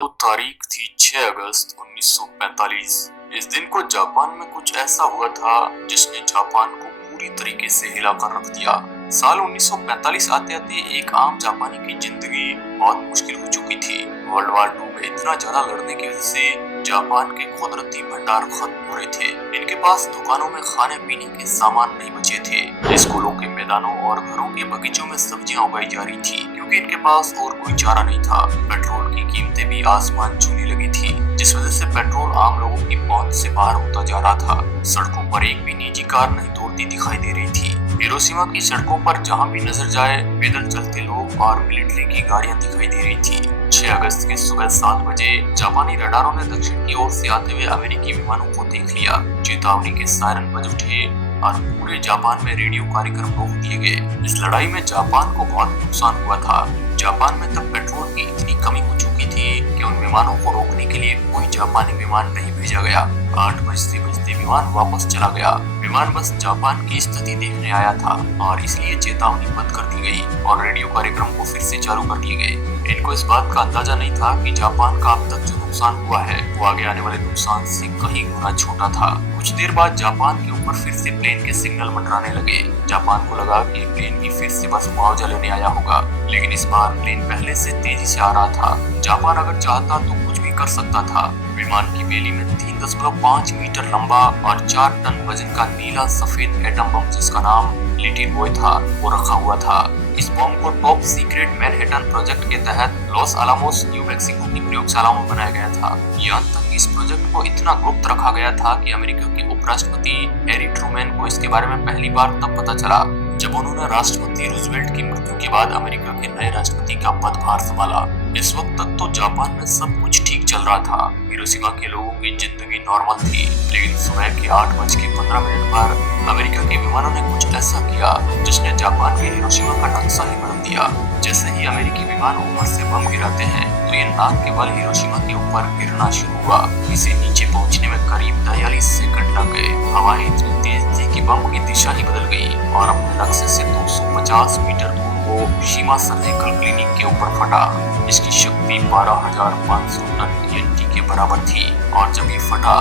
तो तारीख थी 6 अगस्त 1945। इस दिन को जापान में कुछ ऐसा हुआ था जिसने जापान को पूरी तरीके से हिलाकर रख दिया। साल 1945 आते आते एक आम जापानी की जिंदगी बहुत मुश्किल हो चुकी थी। वर्ल्ड वार 2 में इतना ज्यादा लड़ने की वजह से जापान के कुदरती भंडार खत्म हो रहे थे। इनके पास दुकानों में खाने पीने के सामान नहीं बचे थे। स्कूलों के मैदानों और घरों के बगीचों में सब्जियां उगाई जा रही थी क्योंकि इनके पास और कोई चारा नहीं था। पेट्रोल की कीमतें भी आसमान छूने लगी थी, जिस वजह से पेट्रोल आम लोगों की पहुंच से बाहर होता जा रहा था। सड़कों पर एक भी निजी कार नहीं दौड़ती दिखाई दे रही थी। हिरोशिमा की सड़कों पर जहां भी नजर जाए पैदल चलते लोग और मिलिट्री की गाड़ियां दिखाई दे रही थी। 6 अगस्त की सुबह 7 बजे जापानी रडारों ने दक्षिण की ओर से आते हुए अमेरिकी विमानों को देख लिया। चेतावनी के सायरन बज उठे और पूरे जापान में रेडियो कार्यक्रम रोक दिए गए। इस लड़ाई में जापान को बहुत नुकसान हुआ था। जापान में तब पेट्रोल की इतनी कमी हो चुकी थी कि उन विमानों को रोकने के लिए कोई जापानी विमान नहीं भेजा गया। 8 बजते बजते विमान वापस चला गया। विमान बस जापान की स्थिति देखने आया था और इसलिए चेतावनी बंद कर दी गई और रेडियो कार्यक्रम को फिर से चालू कर दिए गए। इनको इस बात का अंदाजा नहीं था कि जापान का अब तक जो नुकसान हुआ है वो आगे आने वाले नुकसान से कहीं गुना छोटा था। कुछ देर बाद जापान के ऊपर फिर से प्लेन के सिग्नल मंडराने लगे। जापान को लगा कि प्लेन भी फिर से बस मुआवजा लेने आया होगा, लेकिन इस बार प्लेन पहले से तेजी से आ रहा था। जापान अगर चाहता तो कुछ भी कर सकता था। विमान की बेली में 3.5 मीटर लंबा और 4 टन वजन का नीला सफेद एटम बम जिसका नाम लिटिल बॉय था वो रखा हुआ था। इस बम को टॉप सीक्रेट मैनहट्टन प्रोजेक्ट के तहत लॉस अलामोस न्यू मैक्सिको की प्रयोगशाला में बनाया गया था। यहाँ तक इस प्रोजेक्ट को इतना गुप्त रखा गया था कि अमेरिका के उपराष्ट्रपति हैरी ट्रूमैन को इसके बारे में पहली बार तब पता चला जब उन्होंने राष्ट्रपति रूजवेल्ट की मृत्यु के बाद अमेरिका के नए राष्ट्रपति का पदभार संभाला। इस वक्त तक तो जापान में सब कुछ ठीक चल रहा था। हिरोशिमा के लोगों की जिंदगी नॉर्मल थी, लेकिन सुबह के 8:15 पर अमेरिका के विमानों ने कुछ ऐसा किया जिसने जापान के हिरोशिमा का नक्शा ही बदल दिया। जैसे ही अमेरिकी विमान ऊपर से बम गिराते हैं तो ये नाक के बल हिरोशिमा के ऊपर गिरना शुरू हुआ। इसे नीचे पहुंचने में करीब 43 सेकंड लग गए। हवाएं इतनी तेज थी कि बम की दिशा ही बदल गई और अपने लक्ष्य से 250 मीटर दूर वो शीमा सर्जिकल क्लिनिक के ऊपर फटा। इसकी शक्ति 12,500 टन TNT के बराबर थी और जब ये फटा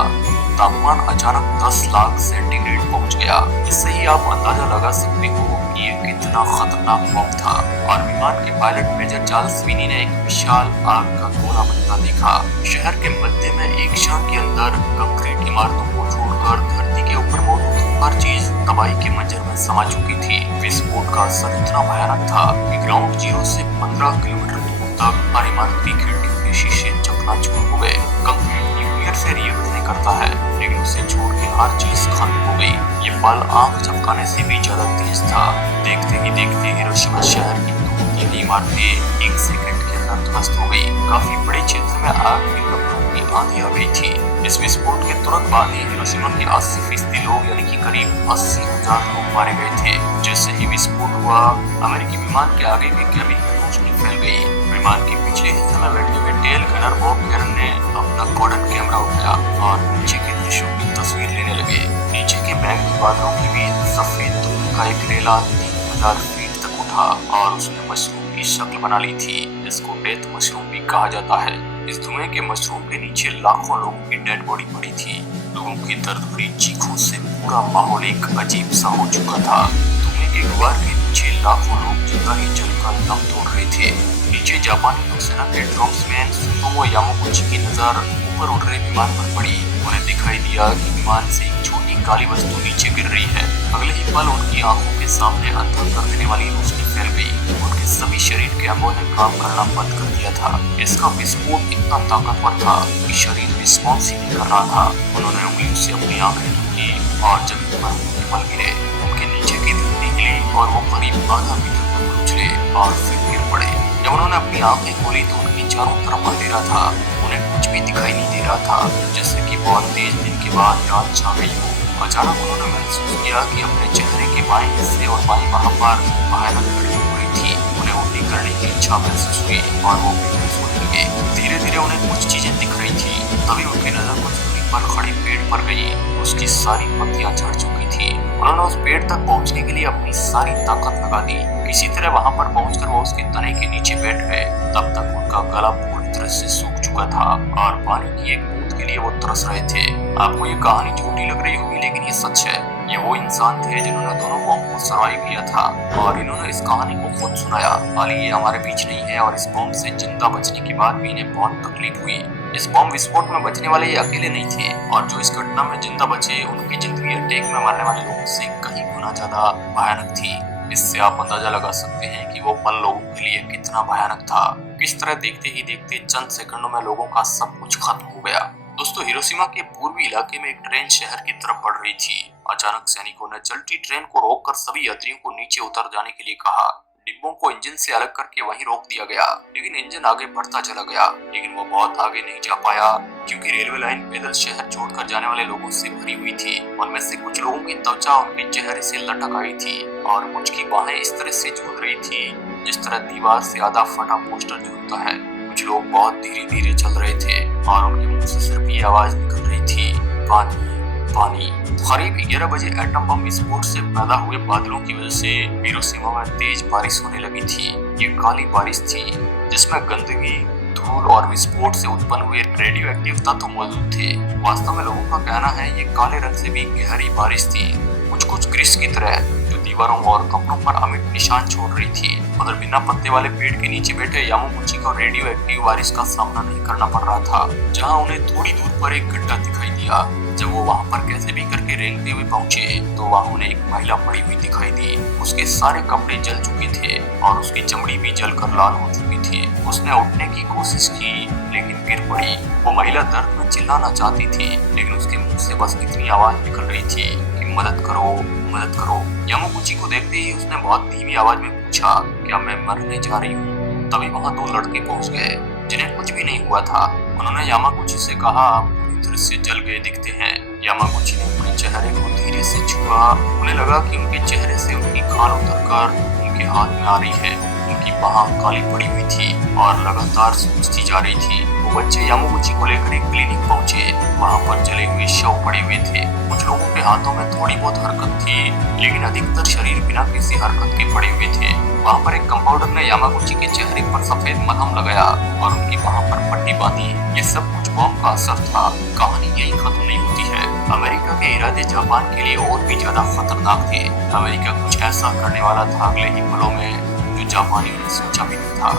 तापमान अचानक 10 लाख सेंटीग्रेड पहुंच गया। इससे ही आप अंदाजा लगा सकते हो कि ये कितना खतरनाक बम था। और विमान के पायलट मेजर चार्ल्स विनी ने एक विशाल आग का गोला बनता देखा। शहर के मध्य में एक क्षण के अंदर कंक्रीट इमारतों को छोड़कर धरती के ऊपर मौजूद हर चीज तबाही के मंजर में समा चुकी थी। विस्फोट का असर इतना भयानक था कि ग्राउंड जीरो से 15 किलोमीटर दूर तक हर इमारत की खिड़कियों के शीशे चकनाचूर हो गए। कंक्रीट न्यूक्लियर से रिएक्ट नहीं करता है, लेकिन उसे छोड़ के हर चीज खत्म हो गई। ये पल आंख झपकाने से भी ज्यादा तेज था। देखते ही देखते हिरोशिमा शहर की 2-3 इमारतें 1 सेकंड के अंदर ध्वस्त हो गई। काफी बड़े क्षेत्र में आग की लपटों की आंधी आ गई थी। इस विस्फोट के तुरंत बाद ही हिरोशिमा के 80% लोग यानी कि करीब 80,000 लोग मारे गए थे। जैसे ही विस्फोट हुआ अमेरिकी विमान के आगे के केबिन में रोशनी फैल गई। विमान के पिछले हिस्से में बैठे हुए टेल गनर बॉब कैरन ने अपना कोडन कैमरा उठाया और नीचे के दृश्यों की तस्वीर लेने लगे। नीचे के बैंक के बादलों के बीच सफेद धूल का एक रेला 3000 फीट तक उठा और उसने मशरूम की शक्ल बना ली थी, जिसको डेथ मशरूम भी कहा जाता है। इस धुएं के मशरूम के नीचे लाखों लोगों की डेड बॉडी पड़ी थी। लोगों की दर्द भरी चीखों से पूरा माहौल एक अजीब सा हो चुका था। धुएं के गुबार के नीचे लाखों लोग जिंदा ही जलकर दम तोड़ रहे थे। नीचे जापानी नौसेना के ड्रॉप्समैन सुतोमो यामागुची की नजर ऊपर उड़ रहे विमान पर पड़ी। उन्हें दिखाई दिया कि विमान से एक छोटी काली वस्तु नीचे गिर रही है। अगले ही पल उनकी आंखों के सामने अंधा कर देने वाली रोशनी फैल गई। उनके सभी शरीर के अंगों ने काम करना बंद कर दिया था। इसका विस्फोट इतना ताकतवर था कि शरीर रिस्पॉन्स ही नहीं कर रहा था। उन्होंने उंगलियों से अपनी आंखें ढूंढी और जमीन पर उनके बल गिरे। उनके नीचे की धरती हिली और वो करीब आधा मीटर तक उछले और फिर गिर पड़े। जब उन्होंने अपनी आंखें खोली तो उनकी चारों तरफ अंधेरा था। उन्हें कुछ भी दिखाई नहीं दे रहा था, जैसे कि बहुत तेज दिन के बाद रात छा गई हो। अचानक उन्होंने महसूस किया कि अपने चेहरे के बाएं हिस्से और बाएं बाह पर भयानक घड़ी हो रही थी। उन्हें उल्टी करने की इच्छा महसूस हुई और वो बेहोश होने लगे। धीरे धीरे उन्हें कुछ चीजें दिख रही थी। तभी उनकी नजर कुछ दूरी पर खड़े पेड़ पर गई। उसकी सारी पत्तियां झड़ चुकी थी। उन्होंने उस पेड़ तक पहुंचने के लिए अपनी सारी ताकत लगा दी। किसी तरह वहां पर पहुंचकर वो उसके तने के नीचे बैठ गए। तब तक उनका गला पूरी तरह से सूख चुका था और पानी की एक बूंद के लिए वो तरस रहे थे। आपको ये कहानी झूठी लग रही होगी, लेकिन ये सच है। ये वो इंसान थे जिन्होंने दोनों बॉम्ब को सर्वाइव किया था और इन्होंने इस कहानी को खुद सुनाया। हाल ये हमारे बीच नहीं है और इस बॉम्ब से जिंदा बचने के बाद भी इन्हें बहुत तकलीफ हुई। इस बॉम्ब विस्फोट में बचने वाले ये अकेले नहीं थे और जो इस घटना में जिंदा बचे उनकी जिंदगी अटैक में मरने वाले लोगों से कहीं गुना ज्यादा भयानक थी। इससे आप अंदाजा लगा सकते हैं कि वो पल लोगों के लिए कितना भयानक था। किस तरह देखते ही देखते चंद सेकंडों में लोगों का सब कुछ खत्म हो गया। दोस्तों, हिरोशिमा के पूर्वी इलाके में एक ट्रेन शहर की तरफ बढ़ रही थी। अचानक सैनिकों ने चलती ट्रेन को रोककर सभी यात्रियों को नीचे उतर जाने के लिए कहा। डिब्बों को इंजन से अलग करके वहीं रोक दिया गया, लेकिन इंजन आगे बढ़ता चला गया। लेकिन वो बहुत आगे नहीं जा पाया क्योंकि रेलवे लाइन पैदल शहर छोड़कर जाने वाले लोगों से भरी हुई थी। उनमें से कुछ लोगों की त्वचा उनके चेहरे से लटक आई थी और कुछ की बाहें इस तरह से झूल रही थी जिस तरह दीवार से आधा फटा पोस्टर झूलता है। कुछ लोग बहुत धीरे धीरे चल रहे थे और उनके मुंह से सिर्फ ये आवाज निकल रही थी, पानी पानी। करीब 11 बजे एटम बम विस्फोट से पैदा हुए बादलों की वजह से हिरोशिमा में तेज बारिश होने लगी थी। ये काली बारिश थी जिसमें गंदगी, धूल और विस्फोट से उत्पन्न हुए रेडियो एक्टिव तत्व मौजूद थे। वास्तव में लोगों का कहना है ये काले रंग से भी गहरी बारिश थी, कुछ ग्रीस की तरह, जो दीवारों और कपड़ों पर अमिट निशान छोड़ रही थी। उधर बिना पत्ते वाले पेड़ के नीचे बैठे यामागुची को रेडियो एक्टिव बारिश का सामना नहीं करना पड़ रहा था। जहां उन्हें थोड़ी दूर पर एक गड्ढा दिखाई दिया। जब वो वहां पर कैसे भी करके रेंगते हुए पहुंचे तो वहां उन्हें एक महिला पड़ी हुई दिखाई दी। उसके सारे कपड़े जल चुके थे और उसकी चमड़ी भी जलकर लाल हो चुकी थी। उसने उठने की कोशिश की लेकिन गिर पड़ी। वो महिला दर्द में चिल्लाना चाहती थी लेकिन उसके मुंह से बस इतनी आवाज निकल रही थी कि मदद करो, मदद करो। यामागुची को देखते ही उसने बहुत धीमी आवाज में पूछा, क्या मैं मरने जा रही हूँ? तभी वहाँ 2 लड़के पहुँच गए जिन्हें कुछ भी नहीं हुआ था। उन्होंने यामागुची से कहा, आप पूरी तरह से जल गए दिखते हैं। यामागुची ने अपने चेहरे को धीरे से छुआ। उन्हें लगा कि उनके चेहरे से उनकी खाल उतरकर उनके हाथ में आ रही है। उनकी बाहें काली पड़ी हुई थी और लगातार सूजती जा रही थी। वो बच्चे यामागुची को लेकर एक क्लिनिक पहुंचे। वहां पर जले हुए शव पड़े हुए थे। कुछ लोगों के हाथों में थोड़ी बहुत हरकत थी लेकिन अधिकतर शरीर बिना किसी हरकत के पड़े हुए थे। वहां पर एक कंपाउंडर ने यामागुची के चेहरे पर सफेद मलहम लगाया और उनकी बाहों पर पट्टी बांधी। ये सब कुछ बॉम्ब का असर था। कहानी यही खत्म नहीं होती है। अमेरिका के इरादे जापान के लिए और भी ज्यादा खतरनाक थे। अमेरिका कुछ ऐसा करने वाला था अगले ही पलों में जो जापानियों ने सोचा भी नहीं था।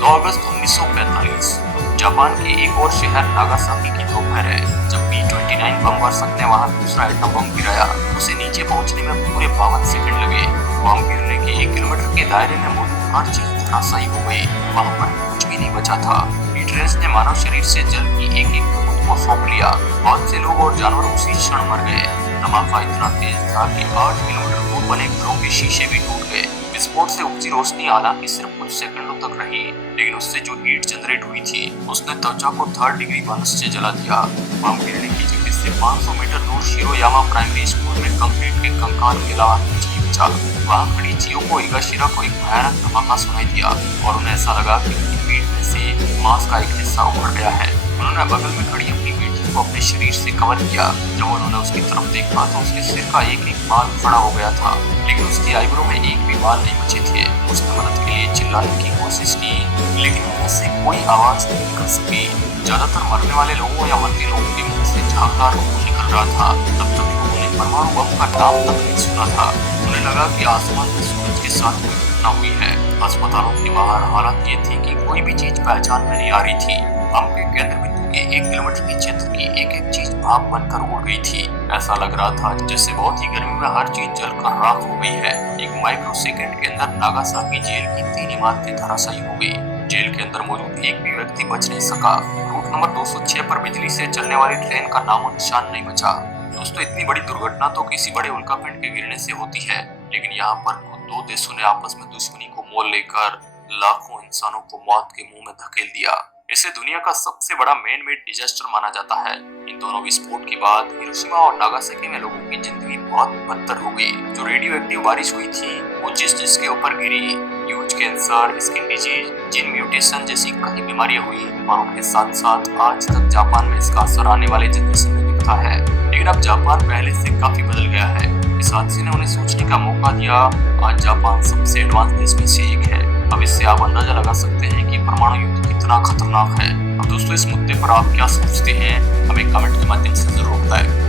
2 अगस्त 1945 जापान के एक और शहर नागासाकी की दोपहर है जब B-29 बम वर्षक ने वहां दूसरा एटम बम गिराया। उसे नीचे पहुंचने में पूरे 52 सेकंड लगे। बम गिरने के 1 किलोमीटर के दायरे में मौजूद हर चीज धराशायी हो गई। वहां पर कुछ भी नहीं बचा था। हीट ने मानव शरीर से जल की एक बूंद को सौंप लिया। बहुत से लोग और जानवर उसी क्षण मर गए। धमाका इतना तेज था कि 8 किलोमीटर दूर बने घरों के शीशे भी टूट गए। विस्फोट से उपजी रोशनी हालांकि सिर्फ कुछ सेकंडों तक रही लेकिन उससे जो हीट जनरेट हुई थी उसने त्वचा को 3rd डिग्री बोनस से जला दिया। बम गिरने की जगह से 500 मीटर दूर शिरोयामा प्राइमरी स्कूल में कंक्रीट के कंकाल के अलावा कुछ नहीं बचा। वहाँ खड़ी चियोको हिगाशिरा को एक भयानक धमाका सुनाई दिया और उन्हें ऐसा लगा कि उनकी पीठ में से मांस का एक हिस्सा उखड़ गया है। उन्होंने बगल में खड़ी अपनी बेटी को अपने शरीर से कवर किया। जब उन्होंने उसकी तरफ देखा तो उसके सिर का एक बाल खड़ा हो गया था लेकिन उसकी आईब्रो में एक भी बाल नहीं बचे थे। उसने मदद के लिए चिल्लाने की कोशिश की लेकिन उनमें से कोई आवाज नहीं निकल सकी। ज्यादातर मरने वाले लोगों या मरते लोगों के मुंह से झागदार खून निकल रहा था। तब तक लोगों ने परमाणु बम का नाम तक नहीं सुना था। उन्हें लगा कि आसमान में सूरज के साथ कोई घटना हुई है। अस्पतालों के बाहर हालत ये थी कि कोई भी चीज पहचान में नहीं आ रही थी। बम के केंद्र बिंदु के 1 किलोमीटर के क्षेत्र की एक चीज भाप बनकर उड़ गई थी। ऐसा लग रहा था जैसे बहुत ही गर्मी में हर चीज जलकर राख हो गई है। एक माइक्रो सेकंड के अंदर नागासाकी जेल की 3 इमारतें धराशायी हो गई। जेल के अंदर मौजूद एक भी व्यक्ति बच नहीं सका। रूट नंबर 206 पर बिजली से चलने वाली ट्रेन का नामो निशान नहीं बचा। दोस्तों, इतनी बड़ी दुर्घटना तो किसी बड़े उल्कापिंड के गिरने से होती है लेकिन यहाँ पर खुद 2 देशों ने आपस में दुश्मनी को मोल लेकर लाखों इंसानों को मौत के मुंह में धकेल दिया। इसे दुनिया का सबसे बड़ा मैन मेड डिजास्टर माना जाता है। इन दोनों विस्फोट के बाद हिरोशिमा और नागासाकी में लोगों की जिंदगी बहुत बदतर हो गई। जो रेडियो एक्टिव बारिश हुई थी वो जिसके ऊपर गिरी, huge cancer, skin disease, gene mutation जैसी कई बीमारियां हुई और उनके साथ साथ आज तक जापान में इसका असर आने वाले जनरेशन में दिखता है। लेकिन अब जापान पहले से काफी बदल गया है। इस हादसे ने उन्हें सोचने का मौका दिया। आज जापान सबसे एडवांस देश में से एक है। अब इससे आप अंदाजा लगा सकते हैं कि परमाणु युद्ध कितना खतरनाक है। अब दोस्तों इस मुद्दे पर आप क्या सोचते हैं, हमें कमेंट के माध्यम से जरूर बताएं।